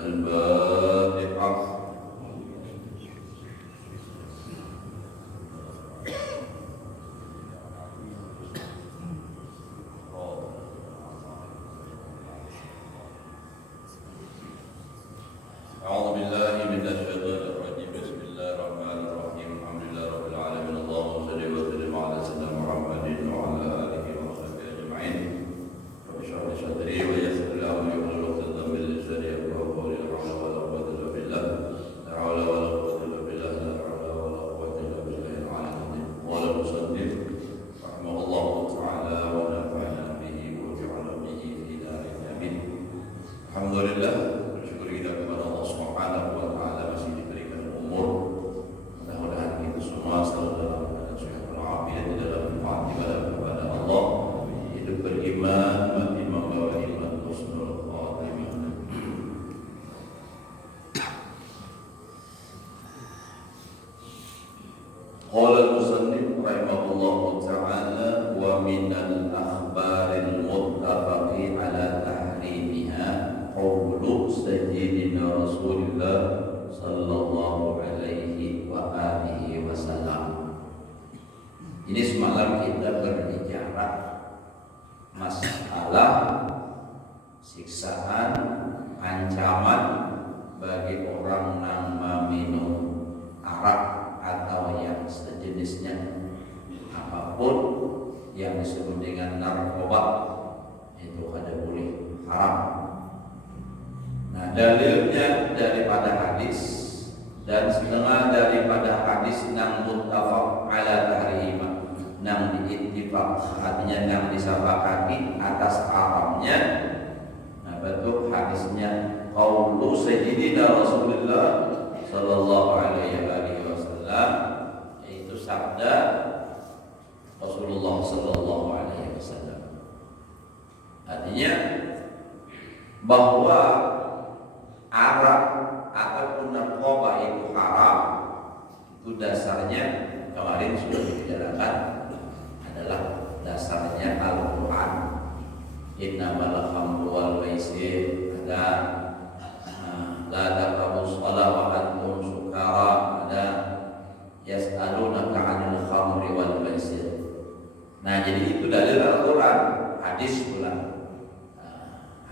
Al-Fatihah. أعوذ بالله من الشيطان الرجيم. بسم الله الرحمن الرحيم. الحمد لله رب العالمين. اللهم صل وسلم على سيدنا محمد وعلى آله وصحبه أجمعين. رب اشرح لي صدري ويسر لي أمري واحلل عقدة من لساني يفقهوا قولي. لا حول ولا قوة إلا بالله. لا حول ولا قوة إلا بالله. لا حول ولا قوة إلا بالله العلي العظيم. قال المصنف رحمه الله تعالى ونفعنا به وجعل به في دار آمين. الحمد لله. Subhanahu wa ta'ala masih diberikan umur. Mudah-mudahan kita semua selalu dalam keadaan sehat walafiat di dalam taat ibadah kepada Allah, hidup beriman, mati membawa iman husnul khatimah. Qala al-musannif rahimahullahu ta'ala wa minal akhbaril muttafaqi ala tahrimiha qawlu sayyidina Rasulullah sallallahu alaihi wa alihi wasallam. Ini semalam kita berbicara masalah siksaan, ancaman bagi orang yang meminum arak atau yang sejenisnya, apapun yang disebut dengan narkoba itu ada boleh haram. Nah, dalilnya daripada hadis dan setengah daripada hadis yang muttafaq ala tahrimah, yang diittifaq, artinya yang disepakati atas haramnya. Nah, betul hadisnya qaulu sayyidina Rasulullah sallallahu alaihi wasallam, yaitu sabda Rasulullah sallallahu alaihi wasallam. Artinya bahwa arak ataupun narkoba itu haram, itu dasarnya kemarin sudah dibicarakan adalah dasarnya Al-Quran. Innamal khamru wal maisir, ada la taqrabu shalah wa antum sukara, ada yas'alunaka 'anil khamri wal maisir. Nah, jadi itu dalil Al-Quran, hadis pula.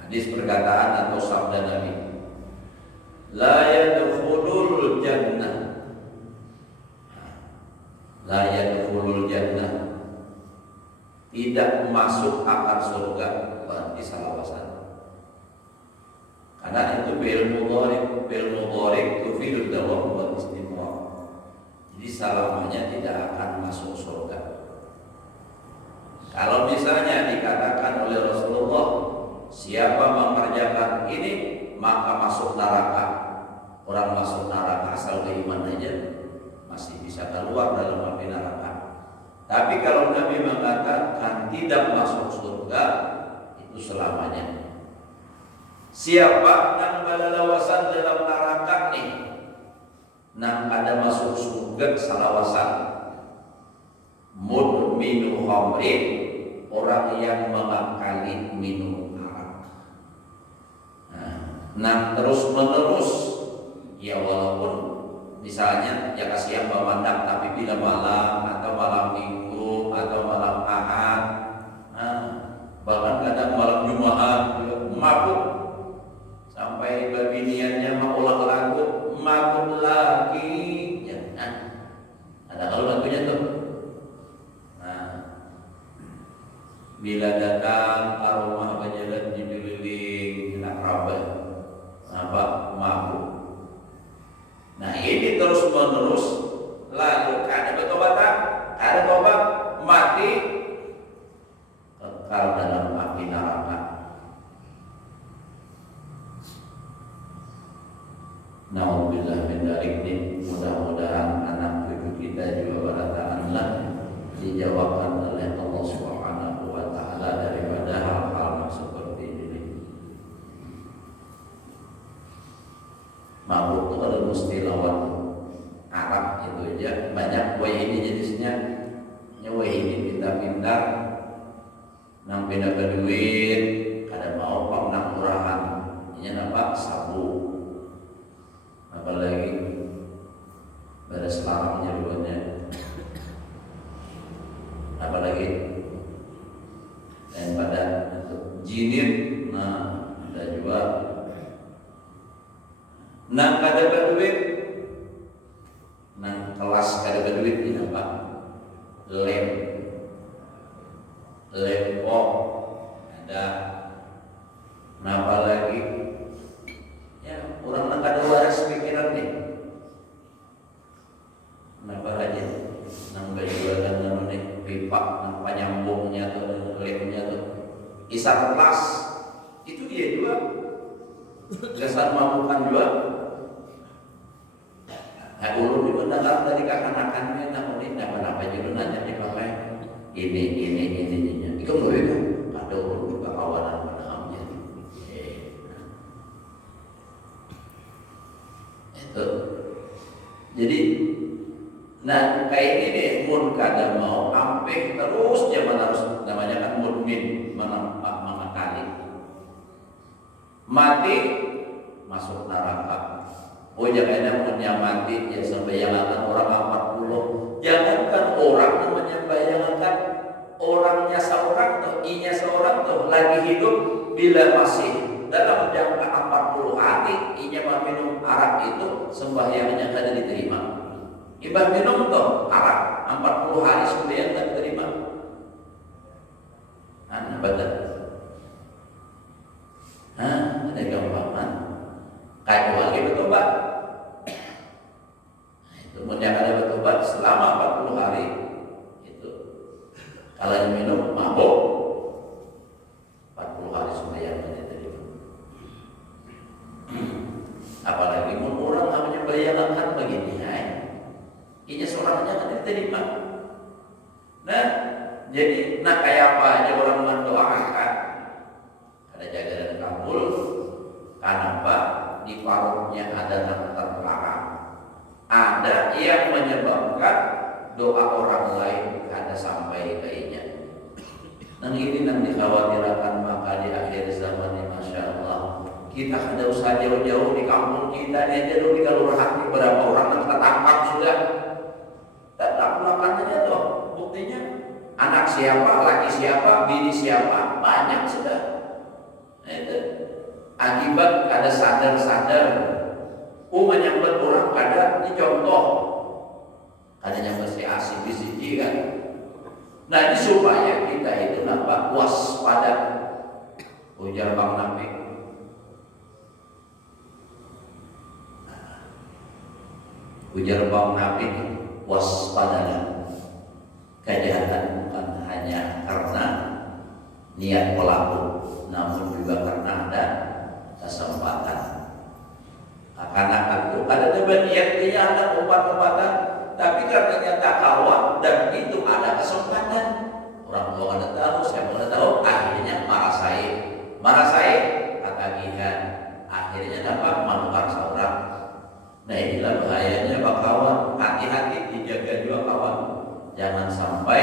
Hadis perkataan atau sabda Nabi, la yadkhulul jannah, la yadkhulul jannah, tidak masuk akan surga, berarti salawasan. Karena itu fi'il mudhari tufidud dawam wal istimrar. Jadi salamanya tidak akan masuk surga. Kalau misalnya dikatakan oleh Rasulullah, siapa mengerjakan ini maka masuk neraka. Orang masuk neraka asal beriman aja masih bisa keluar dalam api neraka. Tapi kalau Nabi mengatakan tidak masuk surga, itu selamanya. Siapa yang balalawasan dalam neraka nih, nang ada masuk surga salawasan. Mudminu khamrin, orang yang mengakali minum arak. Nah, terus menerus, ya walaupun misalnya ya kasihan memandang, tapi bila malam atau malam minggu atau malam ahad, bahkan kadang malam Jumat mabuk sampai babiniannya mau ulang lagu mabuk lagi, ya, ada kalau lagunya tuh. Bila datang aroma berjalan di dililing akrabah, apa mabuk. Nah, ini terus menerus, lalu ada bertobat, ada tobat, mati, kekal dalam api neraka. Nauzubillah min dzalik. Mudah-mudahan anak cucu kita juga barataanlah dijawabkan oleh Allah Subhanahu wa ta'ala daripada hal-hal yang seperti ini. Mabuk itu kalau mesti lawan Arab itu aja banyak. Wah, ini jenisnya nyewa ini pintar-pintar nang pindah ke duit, kada mau pang nang murahan. Ini nampak sabu ada juga. Nang kada duit, nang kelas kada duit ini apa? Lempok ada. Napa lagi? Ya orang nang kada waras pikiran nih. Napa aja? Nang bajuan nang nih pipa, nang penyambungnya tuh, lemnya tuh. Isar kelas itu dia juga. Kesan mamukan juga. Nah, ulun itu datang dari kekanakannya, nah ini apa jadi nanya di pakai ini. Itu loh itu. Ada ulun juga kawanan panahamnya. Itu. Jadi, nah kayak ini deh, mun kada mau ampeh terus zaman harus namanya kan mudmin mengakali. Mati masuk neraka. Oh jangan punya mati ya sembayangan orang 40. Jangankan orang namanya bayangan orangnya seorang tuh, inya seorang tuh lagi hidup bila masih dalam jangka 40 hari inya minum arak itu sembahyangnya kada diterima. Ibah minum tuh arak 40 hari sembahyang tak diterima. Nah betul. Ada gampangan. Kecuali bertobat. Kemudian ada bertobat selama 40 hari itu. Kalau minum mabuk 40 hari sembahyang diterima. Apalagi orang namanya bayangan begini, ini seorangnya kan diterima. Nah, jadi kayak apa aja orang mendoakan ada jaga dan kabul. Kenapa? Di paruhnya ada yang terlarang. Ada yang menyebabkan doa orang lain kada sampai kayaknya. Dan ini yang dikhawatirkan maka di akhir zaman ini, Masya Allah. Kita kada usah jauh-jauh di kampung kita ini aja dulu di kelurahan ini berapa orang yang kita tangkap sudah. Tetap melakukannya tuh. Buktinya anak siapa, laki siapa, bini siapa, banyak sudah. Nah, itu akibat ada sadar-sadar menyambut orang kada ini contoh ada yang mesti asik bisiki kan. Nah ini supaya kita itu nampak waspada. Ujar Bang Nabi waspadalah. Kejahatan bukan hanya karena niat pelaku, namun juga karena ada kesempatan. Akan-akan itu ada niat dia ada obat-obatan, tapi karena takawa dan itu ada kesempatan. Orang tua ada tahu, saya mana tahu, akhirnya marah saya ketagihan, akhirnya dapat manukan seorang. Nah inilah bahayanya Pak kawan, hati-hati dijaga juga kawan, jangan sampai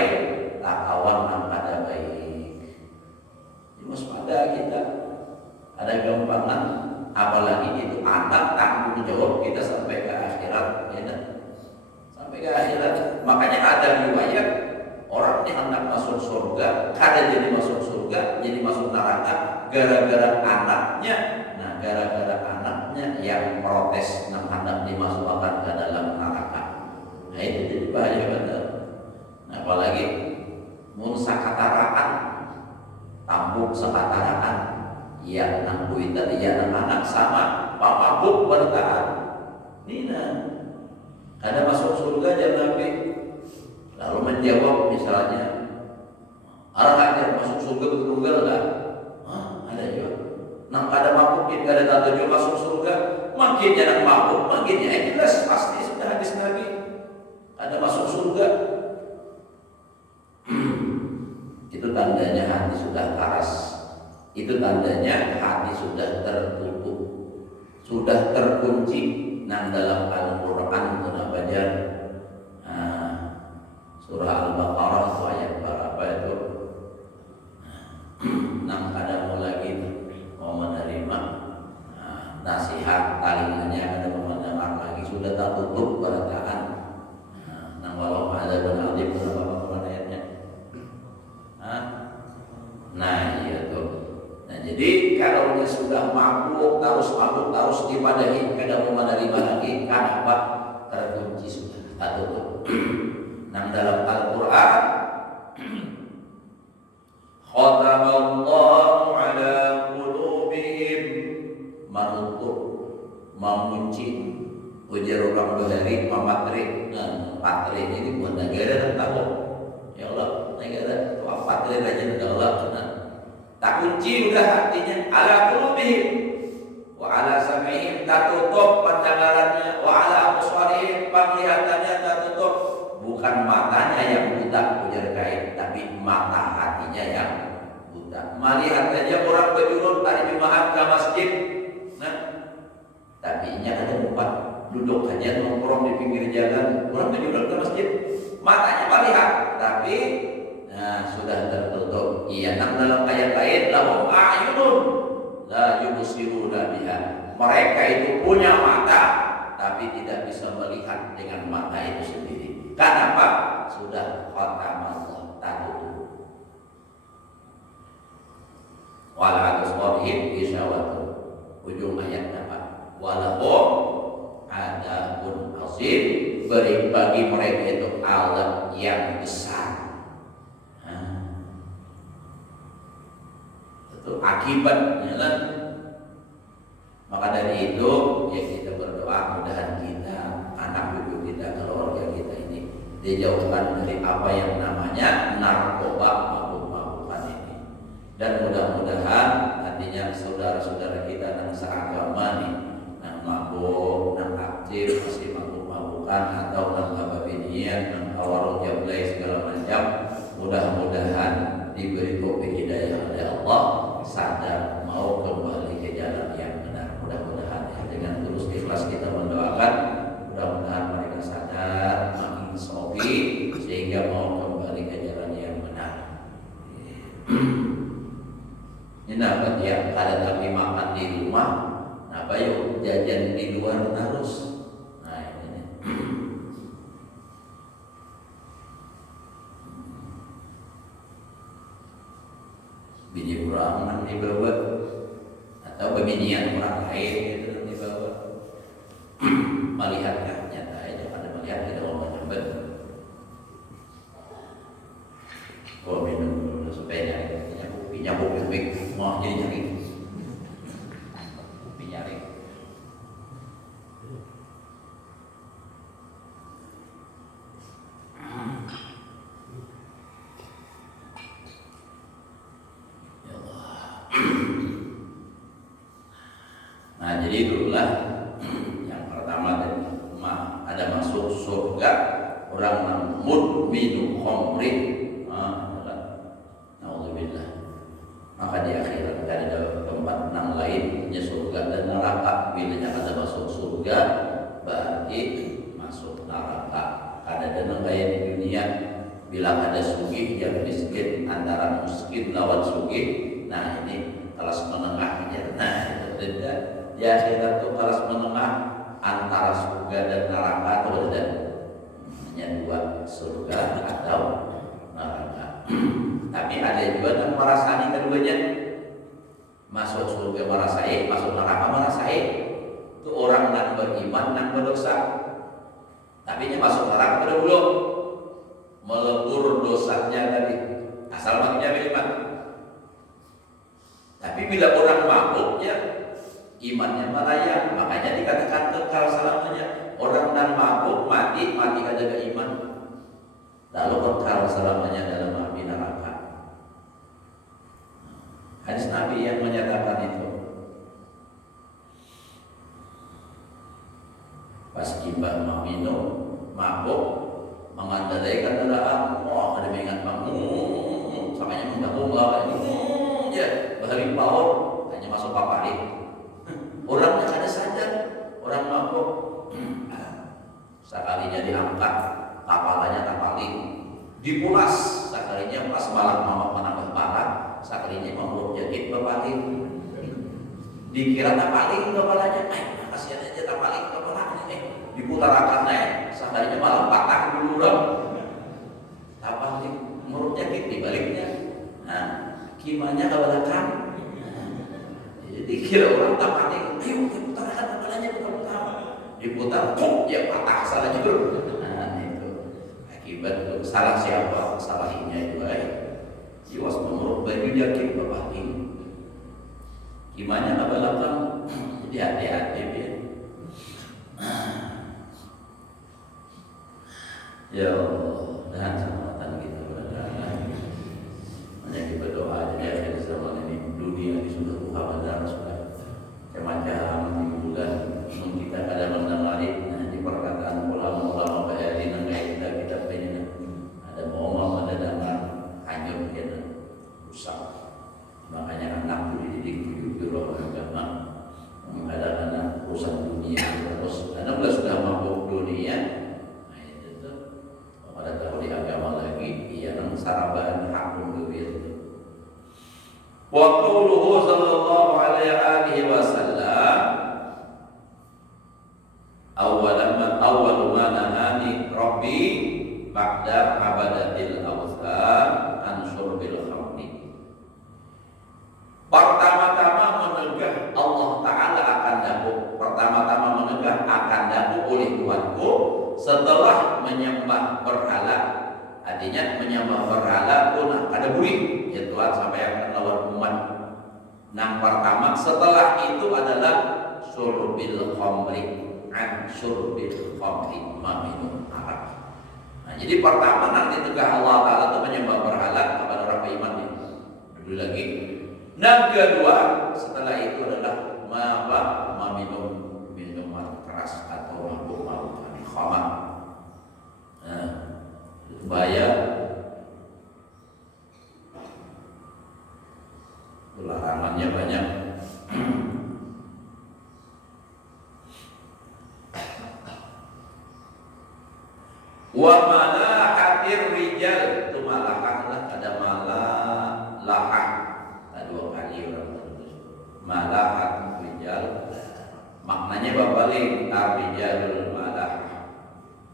takawan yang ada baik. Waspada kita ada gampangan. Apalagi itu anak tanggung jawab kita sampai ke akhirat, ya, sampai ke akhirat. Makanya ada riwayat orang yang hendak masuk surga, kada jadi masuk surga, jadi masuk neraka gara-gara anaknya. Nah, gara-gara anaknya yang protes yang hendak dimasukkan ke dalam neraka. Nah itu jadi bahaya betul. Nah, apalagi mun sakataraan, tambuk sakataraan. Ya nang kuitan, ya nang anak sama Pak Mabuk bertahan. Nina ada masuk surga aja Nabi. Lalu menjawab misalnya, orang aja masuk surga betul-betul enggak? Ada juga. Nang ada mabuk kita ada tanda juga masuk surga. Makin jangan mabuk, makin ya jelas pasti sudah hadis Nabi. Ada masuk surga. Itu tandanya hati sudah keras. Itu tandanya hati sudah tertutup, sudah terkunci. Nang dalam Al-Quran itu namanya surah Al-Baqarah itu ayat berapa itu? Nang kada mau lagi mau menerima nasihat talingannya, ada mau mendengar lagi sudah tertutup bertahan. Nang walau ada benar-benar berapa ayatnya? Nah iya tuh. Nah jadi kalau orangnya sudah mabuk terus dipadahi kada mau menerima lagi. Kenapa? Terkunci sudah tertutup. Nah dalam Al-Quran khatamallahu ala qulubihim, menutup, mengunci. Ujar orang bahari mematrik. Nah patrik ini buat negara dan tahu ya Allah, negara itu patrik aja ya Allah. Nah, tak kunci udah hatinya. Ala qulubihim wa ala sam'ihim, tertutup pendengarannya, wa ala absarihim, penglihatannya tertutup. Bukan matanya yang buta, ujar kain, tapi mata hatinya yang buta. Melihat aja orang berjurut hari Jumat ke masjid, nah, tapi ini ada tempat duduk aja nongkrong di pinggir jalan, orang berjurut ke masjid, matanya melihat, tapi nah sudah tertutup. Iya, dalam ayat lain, lahum a'yunun la yubsiruna biha. Mereka itu punya mata, tapi tidak bisa melihat dengan mata itu sendiri. Kenapa? Sudah khatamallah, tertutup. Wala tusqihim bisyawatu. Ujung ayat apa? Walahum adabun azim, bagi mereka itu azab yang besar. Itu akibatnya lah. Maka dari itu ya kita berdoa mudahan kita, anak cucu kita, keluarga kita ini dijauhkan dari apa yang namanya narkoba, mabuk-mabukan ini. Dan mudah-mudahan nantinya saudara-saudara kita yang seagama nih, yang mabuk, yang aktif, masih mabuk-mabukan atau yang babinian, yang awarul jablay segala macam, mudah-mudahan diberi taufik hidayah oleh Allah, sadar mau kembali ke jalan yang benar. Mudah-mudahan ya, dengan tulus ikhlas kita mendoakan, mudah-mudahan mereka sadar, menginsafi, sehingga mau kembali ke jalan yang benar. Ini apa dia? Ada tapi makan di rumah, apa yuk jajan di luar terus. Nah ini. Bini orang dibawa atau pembinian orang lain itu dibawa. Melihatnya nyata aja pada melihat tidak mau menyebut. Oh minum dulu supaya nyabuk mau jadi nyari. Nyari. Nah jadi itulah yang pertama tadi, ada masuk surga orang yang mudminu khamrin. Naudzubillah. Maka di akhirat ada tempat yang lainnya surga dan neraka. Bila ada masuk surga berarti masuk neraka. Ada dan kayak di dunia, bila ada sugih yang miskin, antara miskin lawan sugih. Nah ini kelas menengahnya. Nah itu beda. Ya kita tuh kelas menengah antara surga dan neraka atau beda. Hanya dua, surga atau neraka. Tapi ada juga yang merasani keduanya. Masuk surga merasai, masuk neraka merasai. Itu orang yang beriman yang berdosa. Tapi dia masuk neraka pada belum melebur dosanya tadi. Asal matinya beriman. Tapi bila orang mabuknya, imannya melayang, makanya dikatakan kekal selamanya. Orang yang mabuk mati aja ke iman, lalu kekal selamanya dalam api neraka. Hadis Nabi yang menyatakan itu. Pas kimbang mau minum, mabuk, mengandalkan kendaraan, wah ada mengingat bangun, samanya menggabung ya, bahari power, hanya masuk papari. Orangnya ada sadar, orang mabuk, sekalinya diangkat, kapalannya tapali, dipulas, sekalinya pas malam mama menambah parah, sekalinya mabuk jadi papali, dikira tapali kepalanya, kasihan aja tapali kepalanya, diputarakan sekalinya malam patah dulu dong, tapali, menurut jadi dibaliknya, nah kimanya ke belakang. Jadi kira orang tak mati, ayo kita putarkan kepalanya, putar-putar. Diputar, ya patah salah juga. Nah itu akibat itu salah siapa, salahnya juga. Jiwas menurut baju jaket bapak ini. Gimana abalakan? Jadi hati-hati ya. Ya Allah, dan selamatan kita berada. Hanya kita berdoa jadi akhir zaman ini dunia ini sudah Tuhan dan sudah macam bulan kita kadang mendengar di perkataan ulama-ulama bahari nangai kita pengen ada mau ada dengar hanyut kita rusak. Makanya anak dididik jujur agama, ada anak urusan dunia terus. Anak sudah mabuk dunia, nah itu tuh pada tahu di agama lagi, iya nang saraban hakun duit. Wa qauluhu sallallahu alaihi wasallam awwalu ma nahani rabbi ba'da abadatil awthan an syurbil khamri. Pertama-tama menegah Allah Ta'ala akan dapur. Pertama-tama menegah akan dapur oleh Tuhanku setelah menyembah berhala. Artinya menyembah berhala pun ada buri. Ya Tuhan sampai akan lawan umat. Yang pertama setelah itu adalah syurbil khamri. An syurbil khamri, minum arak. Nah, jadi pertama nanti tegah Allah Ta'ala itu menyembah berhala kepada orang beriman. Dulu lagi. Dan kedua setelah itu adalah meminum minuman keras atau mabuk-mabukan khamar. Nah, itu bahaya. Larangannya banyak. Wa malahatir rijal, itu malahah lah, ada malahah. Dua kali orang terus malahat rijal, maknanya babalik ar-rijalul malah,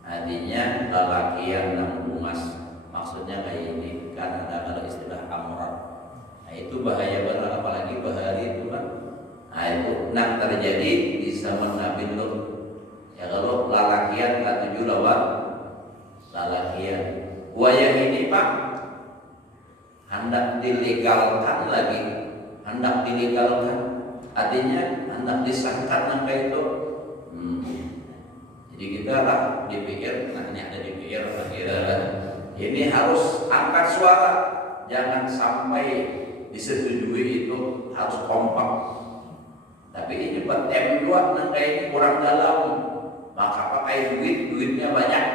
artinya lelakian yang bungas. Maksudnya kayak ini kan ada istilah amrat. Nah itu bahaya banget apalagi bahari itu kan. Nah itu yang terjadi di zaman Nabi Lut. Ya kalau lelakian tak tujuh lawan lelakian. Wayang ini Pak hendak dilegalkan lagi, hendak dilegalkan, artinya hendak disahkan angka itu. Jadi kita lah DPR, nanti ada DPR akhirnya ini harus angkat suara, jangan sampai disetujui itu harus kompak. Tapi ini buat M2 angka ini kurang dalam, maka pakai duitnya banyak.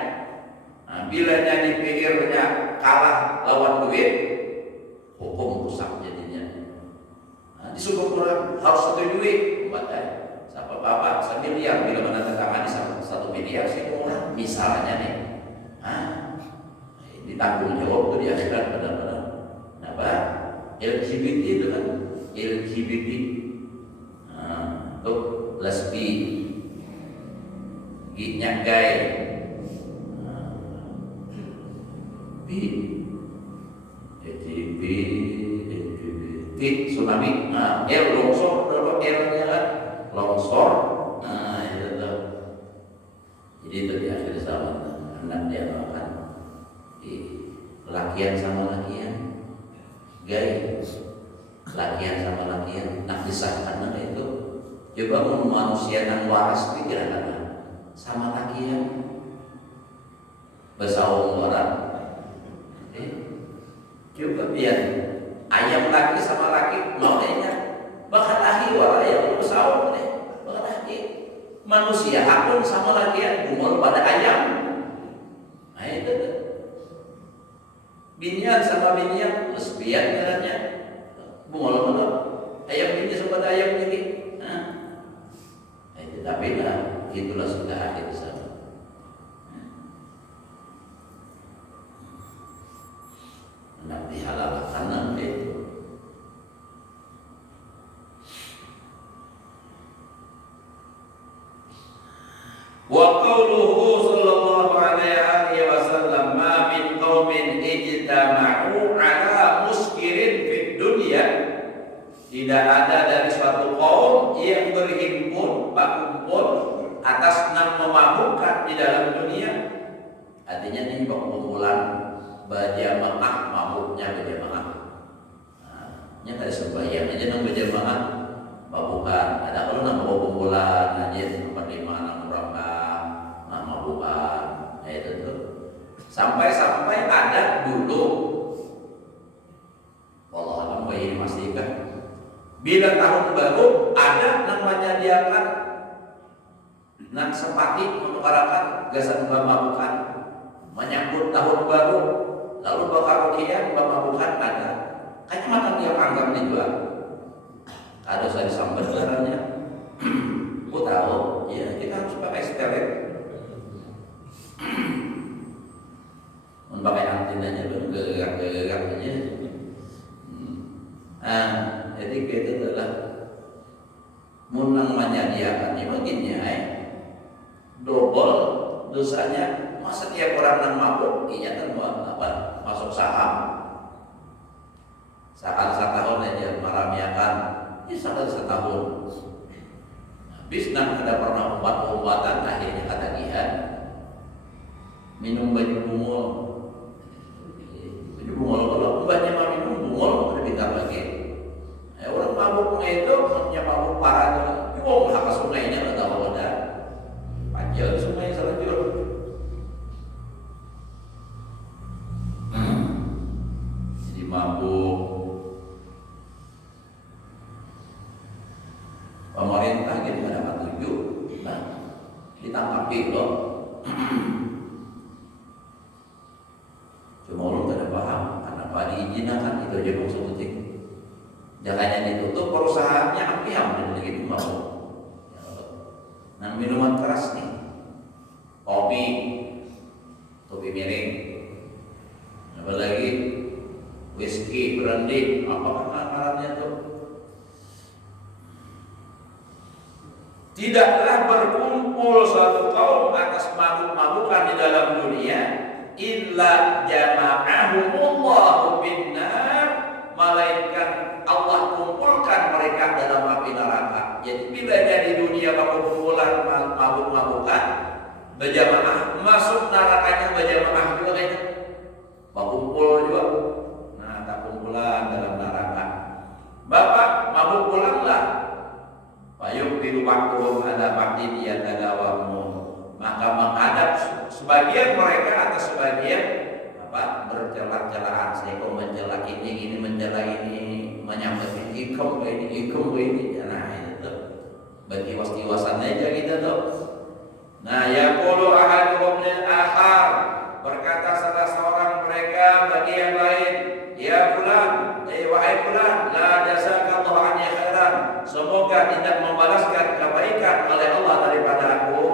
Nah, bila DPR-nya kalah lawan duit, hukum rusak jadinya. Nah, disuruh orang harus setujui, bapak, siapa bapak 1 miliar bila menandatangani 1 miliar sih orang misalnya nih, ditanggung jawab tuh di akhirat benar-benar. Nah, Pak, LGBT itu kan LGBT, tuh lesbi, nyagai, tsunami, longsor, L-nya kan longsor, itu tuh. Jadi itu di akhir zaman hendak dia akan di lakian sama lakian, gay, lakian sama lakian, nak disahkan mana itu? Coba manusia yang waras pikiran sama lakian, bersaung orang. Coba biar ayam laki sama laki mau enak, bahkan laki wala ayam bersaung deh, bahkan laki manusia akun sama laki yang bungol pada ayam. Nah itu tuh. Binian sama binian lesbian caranya bungol mana ayam bini sama ayam ini. Nah itu tapi lah itulah sudah akhir zaman. Hendak dihalalkan nanti itu. Wa qauluhu sallallahu alaihi wasallam ma min qaumin ijtama'u ala muskirin fid dunya, tidak ada dari suatu kaum atas enam memabukkan di dalam dunia. Artinya ini kumpulan berjamaah, mabuknya berjamaah. Nah, ini ada sembahyang aja nang berjamaah mabukan. Ada kalau nang kumpulan aja tempat lima nang berangkat, nang mabukan. Itu tuh. Sampai ada dulu, Allah alam bayi memastikan, bila tahun baru ada namanya diakan nak sepati menukarakan gasan mabukan menyambut tahun baru, lalu bakar rukiah mabukan ada. Kayaknya makan dia anggap nih juga. Ada saya sambar caranya. Aku tahu, ya kita harus pakai steril. Pakai antenanya dulu, gerak-gerak aja. Jadi itu adalah munang menyediakannya begini double dosanya. Masa tiap orang yang mabuk iya kan apa masuk saham setahun aja maramiakan ini setahun habis nang ada pernah obat-obatan akhirnya ketagihan minum banyu bungul kalau obatnya mah minum bungul ada pintar lagi orang mabuk itu punya mabuk parah juga hak sungainya nggak tahu ada panjang sungai selanjutnya. Jadi mabuk pemerintah gitu ada petunjuk, nah ditangkap loh. Cuma lu tidak paham kenapa diizinkan, itu aja maksud penting. Jangan ditutup perusahaannya api hampir lagi mabuk. Nah minuman keras nih, kopi miring, apalagi whisky, brandy, apa namanya tuh. Tidaklah berkumpul suatu kaum atas mabuk-mabukan di dalam dunia illa jama'ahumullahu binnar, melainkan Allah kumpulkan mereka dalam api neraka. Jadi bila jadi dunia berkumpulan mabuk-mabukan berjamaah, masuk nerakanya berjamaah juga kayaknya. Berkumpul juga. Nah, tak kumpulan dalam neraka. Bapak mabuk pulanglah. Payung biru waktu ada bakti dia tadawamu. Maka menghadap sebagian mereka atau sebagian bercelah-celahan. Saya kok mencela ini mencela ini, menyambut ikum ini. Nah itu bagi was-wasan aja kita tuh. Nah yaqulu ahaduhum lil akhar, berkata salah seorang mereka bagi yang lain, ya fulan, wahai fulan, la jazakallahu anni khairan, semoga tidak membalaskan kebaikan oleh Allah daripada aku.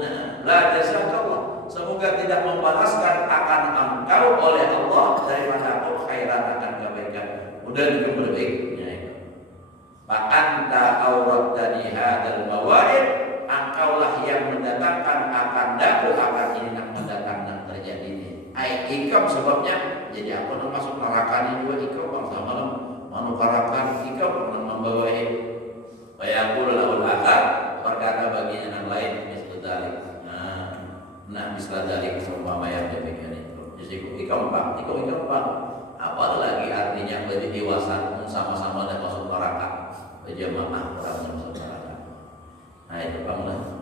Nah, la jazakallah, semoga tidak membalaskan akan engkau oleh Allah daripada aku khairan akan kebaikan. Udah juga berbaiknya itu. Fa anta awraddani hadzal mawaid, engkaulah yang mendatangkan akan daku akan ini yang mendatangkan terjadi ini. Ikam sebabnya jadi aku nak masuk neraka ini juga ikam bangsa malam manukarakan ikam pernah membawa ini. Wa aku laul akar, berkata baginya yang lain misal dalik. Nah misal dalik seumpama yang demikian itu. Jadi ikam pak, apalagi artinya lebih dewasa sama-sama dan masuk neraka berjamaah orang masuk neraka. Nah itu banglah.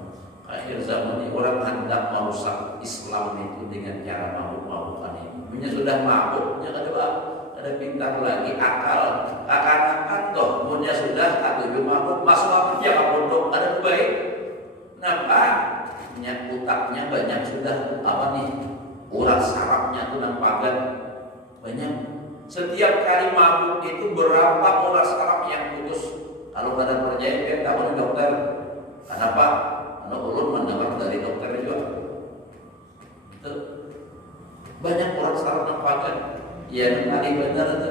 Akhir zaman ini orang hendak merusak Islam itu dengan cara mabuk-mabukan ini. Punya sudah mabuknya ada pintar lagi akal akan toh punya sudah atau mabuk masuk apa dia pondok ada baik. Kenapa? Punya utaknya banyak sudah apa nih urat sarafnya tuh nampakan banyak. Setiap kali mabuk itu berapa urat saraf yang putus. Kalau pada percaya dia tahu dokter. Kenapa? Karena ulun mendengar dari dokter juga. Itu banyak orang saraf nampakan. Ya nanti benar itu.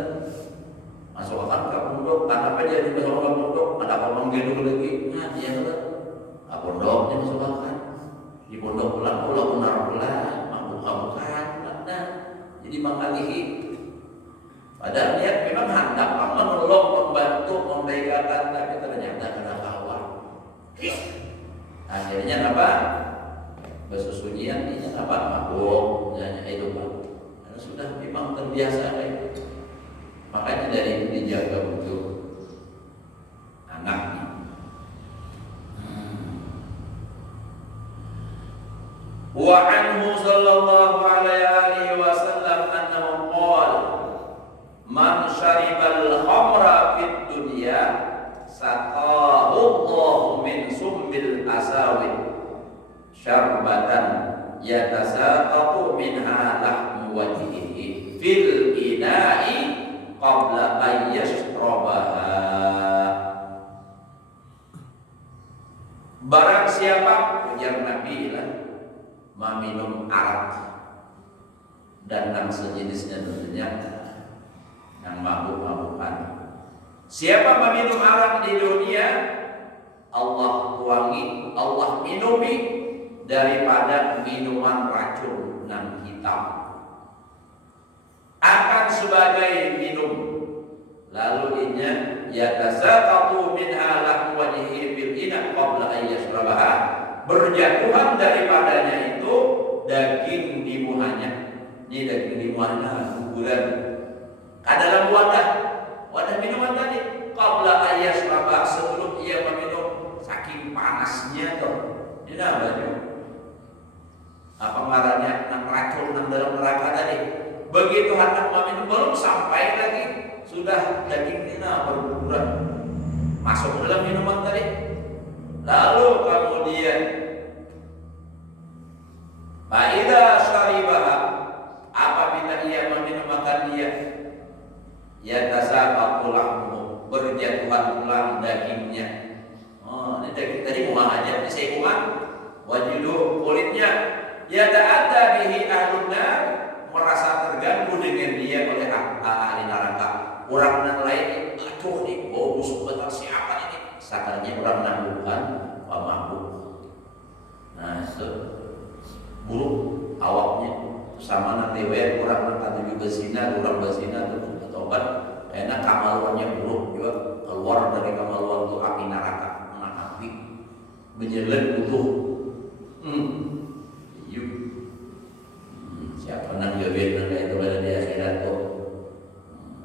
Masuk akal ke pondok. Kenapa dia masuk ke pondok? Kenapa menggedul lagi? Nah dia itu. Ke pondok dia masuk akal. Di pondok pulang mabuk-mabukan. Nah jadi mengalihi. Padahal dia memang hendak menolong, membantu, membaikkan, tapi ternyata kena kawan. Akhirnya apa? Bersusunyian ini apa? Mabuk, itu Pak. Karena sudah memang terbiasa kayak itu. Makanya dari itu dijaga untuk anaknya. Wa anhu sallallahu alaihi wasallam annahu qala man syaribal khamra fid dunya saqahu Allah min sumbil asawid syarbatan yatasaqatu minha lahmu wajhihi fil ina'i qabla an yashrabaha. Barang siapa, ujar Nabi lah, meminum arak dan yang sejenisnya tentunya, yang mabuk-mabukan. Siapa meminum arak di dunia, Allah tuangi, Allah minumi daripada minuman racun yang hitam, akan sebagai minum. Lalu inya yatasaqatu minha lahmu wajhihi bil ina qabla an yashrabaha, berjatuhan daripadanya itu daging limuhannya. Ini daging limuhannya guguran ke dalam wadah minuman tadi. Qabla an yashrabaha, sebelum ia meminum, saking panasnya tuh. Ini apa tuh? Apa ngarannya nang racun nang dalam neraka tadi. Begitu hendak meminum belum sampai lagi sudah dagingnya berguguran masuk dalam minuman tadi. Lalu kemudian faida syaribaha, apabila ia meminum makan dia, ya tasaqaqu lahmu, berjatuhan pulang dagingnya. Oh, ini daging tadi muang aja, ini seikungan wajidu kulitnya. Ya ta'adda bihi ahlun nar, merasa terganggu dengan dia oleh ahli neraka. Orang yang lain, aduh nih bau busuk betul siapa ini? Sakarnya orang nangguhan mabuk. Nah itu buruk awaknya sama nanti orang nak kata juga berzina, orang berzina itu ketobat. Karena kamaluannya buruk juga, keluar dari kamaluan itu api neraka, api menjelat butuh. Siapa nang jawab nang itu pada di akhirat tuh.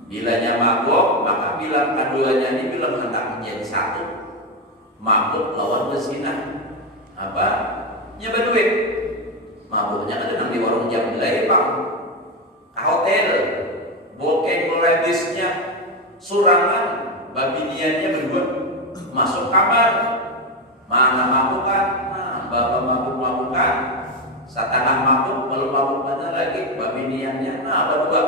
Bilanya mabuk, maka bilang keduanya ini bilang hendak menjadi satu. Mabuk lawan berzina. Apa? Nyebar duit. Mabuknya kan nang di warung jam belai Pak. Ke hotel. Bokeng melebisnya surangan, babiniannya berdua masuk kamar. Mana mabukan? Nah, bapak mabuk-mabukan. Satana mabuk, belum mabuk mana lagi babiniannya. Nah, berdua.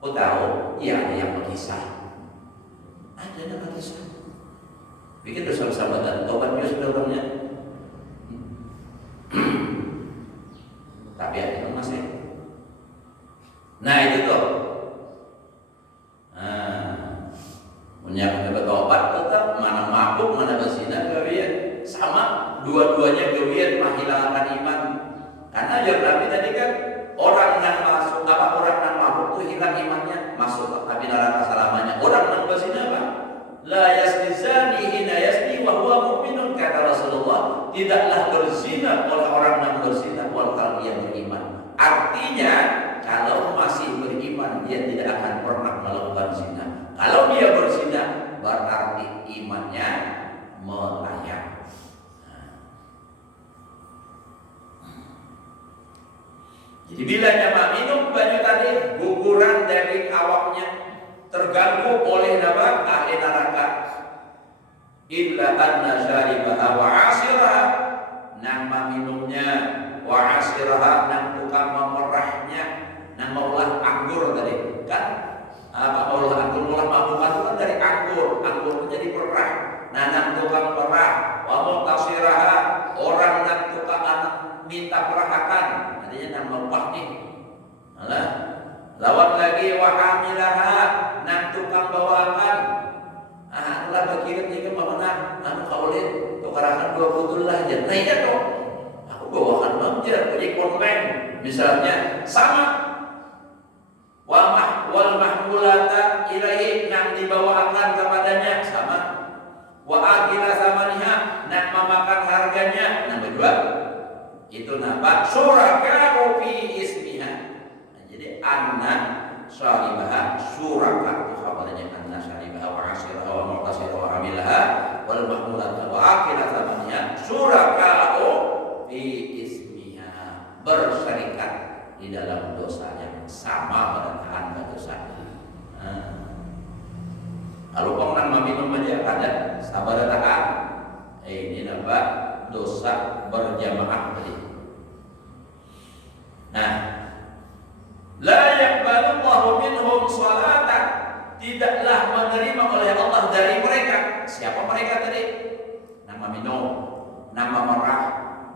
Kau tahu? Iya, ada yang berkisah. Ada yang berkisah. Bikin dosa bersama dan tobat juga sudah orangnya. Tapi ada yang masih. Nah itu tuh. Punya bertobat tetap mana mabuk mana berzina gawian. Sama dua-duanya gawian menghilangkan iman. Karena ajar Nabi tadi kan orang yang masuk orang yang mabuk itu hilang imannya, masuk api neraka selamanya. Orang yang berzina apa? La yazni zani hina yazni wa huwa mu'minun, kata Rasulullah. Tidaklah berzina oleh orang yang berzina walau dia beriman. Artinya kalau masih beriman dia tidak akan pernah melakukan zina. Kalau dia berzina berarti imannya melayang. Jadi bila nyama minum banyak tadi, guguran dari awaknya terganggu oleh nama ahli neraka. Illa anna syaribaha wa asiraha, nama minumnya wa asiraha, nang tukang memerahnya, nang maulah anggur tadi kan. Apa maulah anggur, maulah mabukan itu kan dari anggur, anggur menjadi perah. Nah nang tukang perah, wa mutasiraha, orang nang tukang anak minta perahakan, artinya nang mempah nih. Alah, lawan lagi wa hamilaha, nang tukang bawakan. Allah bagian juga mana anu kaulin tukarakan 2 butul lah aja. Nah iya dong. Aku bawakan manja punya konven misalnya sama. Wal mahmulata ilaihi, nang dibawakan kepadanya sama. Wa akila samaniha, nang itu napa syuraka fi ismiha. Nah, jadi anna syaribaha syuraka itu khabarnya anna syaribaha wa asiraha wa mu'tasiraha wa amilaha wal mahmulata wa akhirat thamaniha syuraka fi ismiha, berserikat di dalam dosa yang sama pada tahan dosa. Kalau orang meminum aja ada sabar tahan. Ini napa dosa berjamaah tadi. Nah, la yaqbalullahu minhum salatan, tidaklah menerima oleh Allah dari mereka. Siapa mereka tadi? Nama minum, nama marah,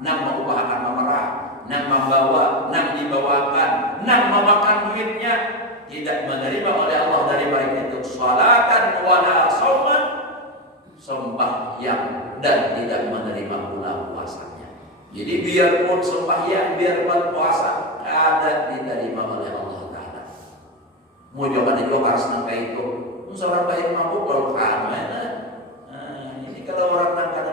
nama upahan marah, nama bawa, nama dibawakan, nama makan duitnya. Tidak menerima oleh Allah dari mereka itu salatan wala sauman, sembahyang, dan tidak menerima pula puasanya. Jadi biarpun sembahyang, biarpun puasa, kada diterima oleh Allah Ta'ala. Mau jawaban itu harus nangka itu. Seorang baik mabuk kalau mana? Ini kalau orang nangka ada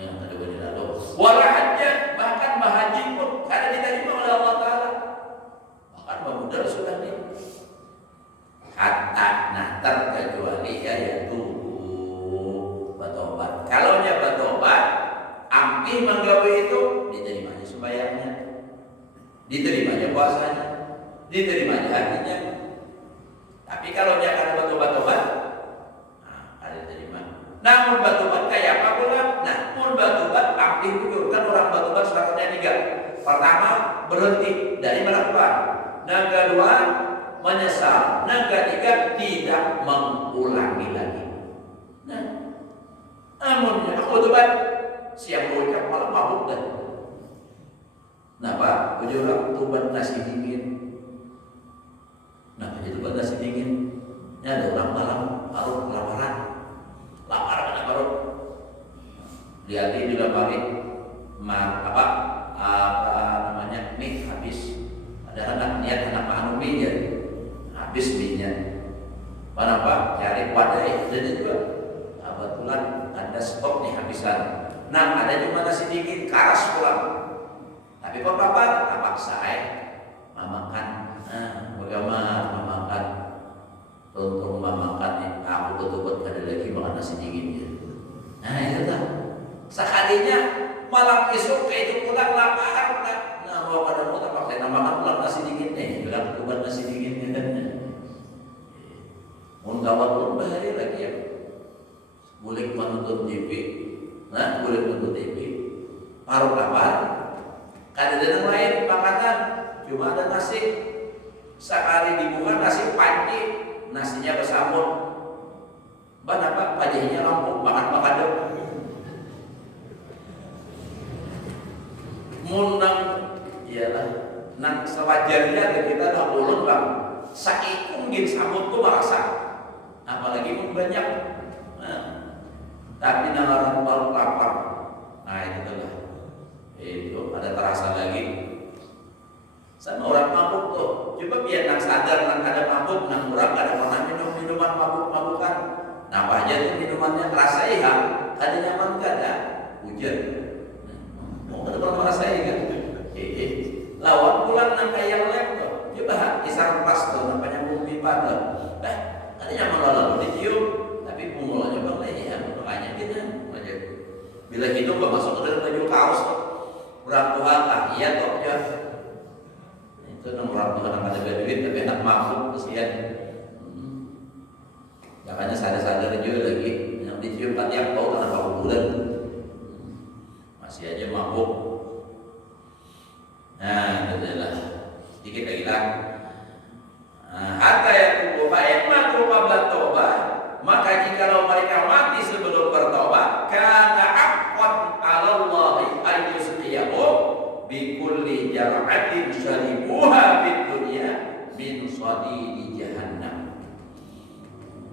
ada benar loh. Walahnya bahkan bahaji pun kada diterima oleh Allah Ta'ala. Bahkan memudar sudah nih. Hatta nah terkecuali yaitu batobat. Kalau nya batobat, ampih menggawe itu diterimanya sembahyangnya, diterimanya puasanya, diterimanya hatinya. Tapi kalau dia akan batobat, nah, ada diterima. Namun batobat kayak apa pula? Nah, pun batobat ampih gugur. Kan orang batobat syaratnya 3. Pertama, berhenti dari melakukan. Yang kedua, menyesal. Yang ketiga, tidak mengulangi lagi. Nah, amunnya aku batobat siang bocah malam mabuk dah. Nah Pak, ujung tuban nasi dingin. Nah jadi tuban nasi dingin. Ini ada orang malam baru kelaparan. Lapar kan baru. Lihatin juga balik apa namanya mie habis. Ada anak niat anak anu mie ya. Habis mie-nya. Mana Pak? Cari wadai. Jadi juga kebetulan ada stok nih habisan. Nah ada cuma nasi dingin karas pulang. Tapi bapak paksa mamakan. Nah bagaimana mamakan? Tuntung mamakan nih. Aku betul-betul ada lagi makan nasi dinginnya. Nah itu tak. Sekalinya malam esok kayak itu pulang lapar. Nah bawa pada mau tak paksa makan pulang nasi dingin nih. Bilang tuban nasi dingin. Mau gawat pun bahari lagi ya. Boleh menonton TV, nah boleh menonton TV, paruh lapar, kada ada yang lain makanan, cuma ada nasi, sekali dibuka nasi panci, nasinya bersambut, apa wajahnya rampung makan dong, munang, iyalah, nang sewajarnya kita dah ulun bang, saikung gin sambut tu merasa, apalagi banyak. Tapi nalar paling lapar. Nah itu lah. Itu ada terasa lagi. Sama orang mabuk tuh. Coba biar nak sadar nak ada mabuk, nak orang ada pernah minum minuman mabuk-mabukan. Nah apa aja tuh minumannya terasa ya? Ada nyaman kada? Hujan. Mau ada pernah merasai kan? Lawan pulang nak kayak lem tuh. Coba isar pas tuh namanya bumi pada. Ada nyaman lalu dicium. Tapi pemulanya bang ya, makanya kita aja. Bila hidup gak masuk ke dalam baju kaos, orang Tuhan lah, iya toh ya. Itu orang Tuhan yang ada duit, tapi enak mabuk kesian. Makanya sadar-sadar juga lagi, yang dicium kan yang tahu tanpa bulan, masih aja mabuk. Nah, itu adalah sedikit lagi lah. Hatta yang kububain makruba batoba. Maka jikalau mereka mati sebelum bertobat, kana haqqan 'ala Allahi an yusqiyahu bi kulli jar'atin syaribuha fid dunya min sadidi jahannam.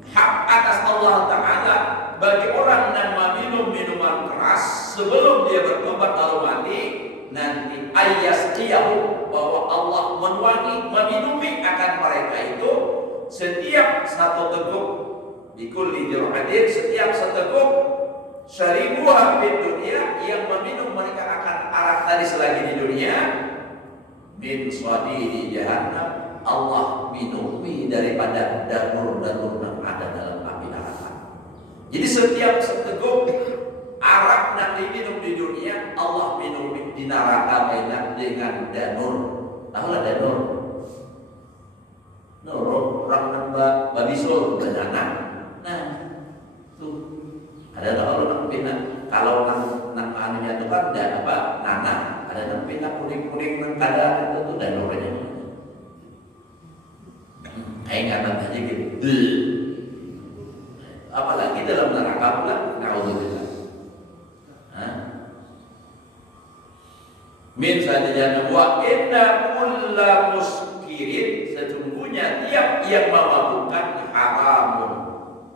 Hak atas Allah Ta'ala bagi orang yang meminum minuman keras sebelum dia bertobat lalu mati, nanti ayasqiyahu bahwa Allah meminumi akan mereka itu setiap satu teguk. Bikul di jurhadir setiap seteguk Syaribuha di dunia, yang meminum mereka akan arak tadi selagi di dunia, min sadidi jahannam, Allah minumi daripada danur-danur yang ada dalam api neraka. Jadi setiap seteguk arak yang diminum di dunia, Allah minumi di neraka dengan danur. Tahulah danur? Nur orang nambah babisul benanak. Nah, tuh ada orang pindah. Kalau nang anunya itu kan ada apa? Nanak. Ada nang pindah kuning-kuning nang kada itu tuh danurnya. Ingatan aja gitu. Apalagi dalam neraka pula, naudzubillah. Min sajana wa inna kulla muskirin, sesungguhnya tiap yang memabukkan haramun,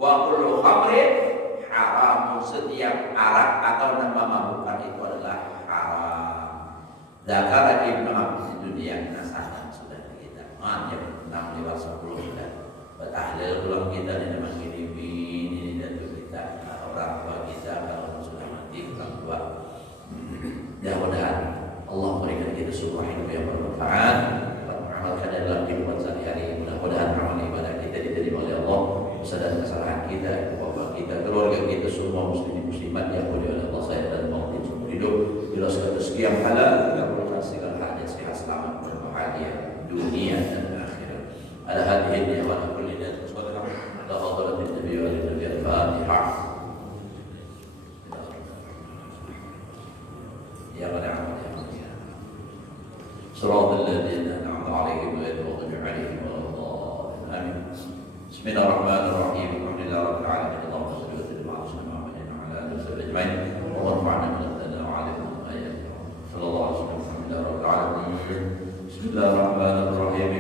wa kullu khamrin haramun, setiap arak atau yang memabukkan itu adalah haram. Zakara Ibnu Abbas di dunia nasahan sudah kita. Yang 6 sudah. Betahlil ulang kita di nama ini dan kita orang tua kita kalau sudah mati orang tua. Mudah-mudahan Allah berikan kita semua hidup yang bermanfaat, mengamalkan dalam kehidupan sehari-hari. Mudah-mudahan amal ibadah kita diterima oleh Allah, kesalahan kesalahan kita, bapak kita, keluarga kita, semua muslimin muslimat yang boleh oleh Allah saya dan Allah seumur hidup. Bila segala rezeki yang halal, kita perlukan segala hajat sehat selamat dan bahagia dunia dan akhirat. Ada hadirin wa ala kulli dan sallallahu ala hadratin nabi wa ala nabi al-Fatihah. Ya Allah. صراط الذين أنعمت عليهم غير المغضوب عليهم ولا الضالين آمين. بسم الله الرحمن الرحيم. الحمد لله رب العالمين. اللهم صل وسلم على سيدنا محمد وعلى آله وصحبه أجمعين. وارفعنا من الثناء وعليكم آياته صلى الله عليه وسلم. الحمد لله رب العالمين. بسم الله الرحمن الرحيم.